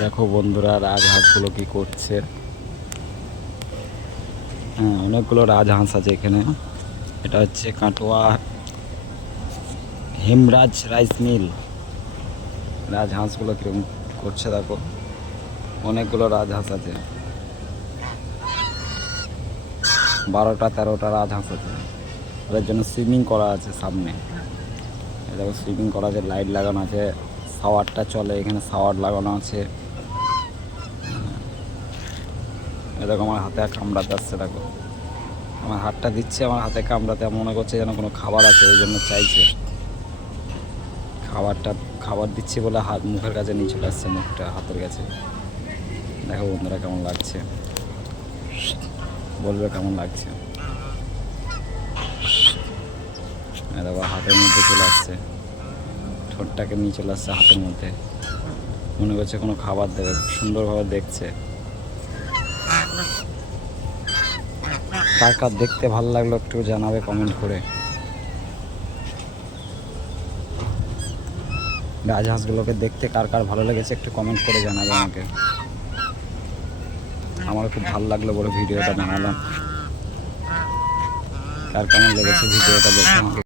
দেখো বন্ধুরা, রাজহাঁসগুলো কি করছে। হ্যাঁ, অনেকগুলো রাজহাঁস আছে এখানে। এটা হচ্ছে কাটোয়া হেমরাজ রাইস মিল। রাজহাঁসগুলো কিরকম করছে দেখো, অনেকগুলো রাজহাঁস আছে, 12টা-13টা রাজহাঁস আছে। ওদের জন্য সুইমিং করা আছে সামনে। এই দেখো সুইমিং করা আছে, লাইট লাগানো আছে, শাওয়ারটা চলে এখানে, শাওয়ার লাগানো আছে। এই দেখো আমার হাতে কামড়াতে আসছে, দেখো আমার হাতটা দিচ্ছে, আমার হাতে কামড়াতে মনে করছে যেন কোনো খাবার আছে, ওই জন্য চাইছে খাবার দিচ্ছি বলে হাত মুখের কাছে নিয়ে চলে আসছে, মুখটা হাতের কাছে। দেখো বন্ধুরা কেমন লাগছে, বলবে কেমন লাগছে। দেখো হাতের মধ্যে চলে আসছে, ঠোঁটটাকে নিয়ে চলে আসছে হাতের মধ্যে, মনে করছে কোনো খাবার দেবে। সুন্দরভাবে দেখছে। কার কার দেখতে ভালো লাগলো একটু জানাবে কমেন্ট করে। রাজহাঁসগুলোকে দেখতে কার কার ভালো লেগেছে একটু কমেন্ট করে জানাবে আমাকে। আমার খুব ভালো লাগলো বলে ভিডিওটা বানালাম। কার কেমন লেগেছে ভিডিওটা দেখে আমাকে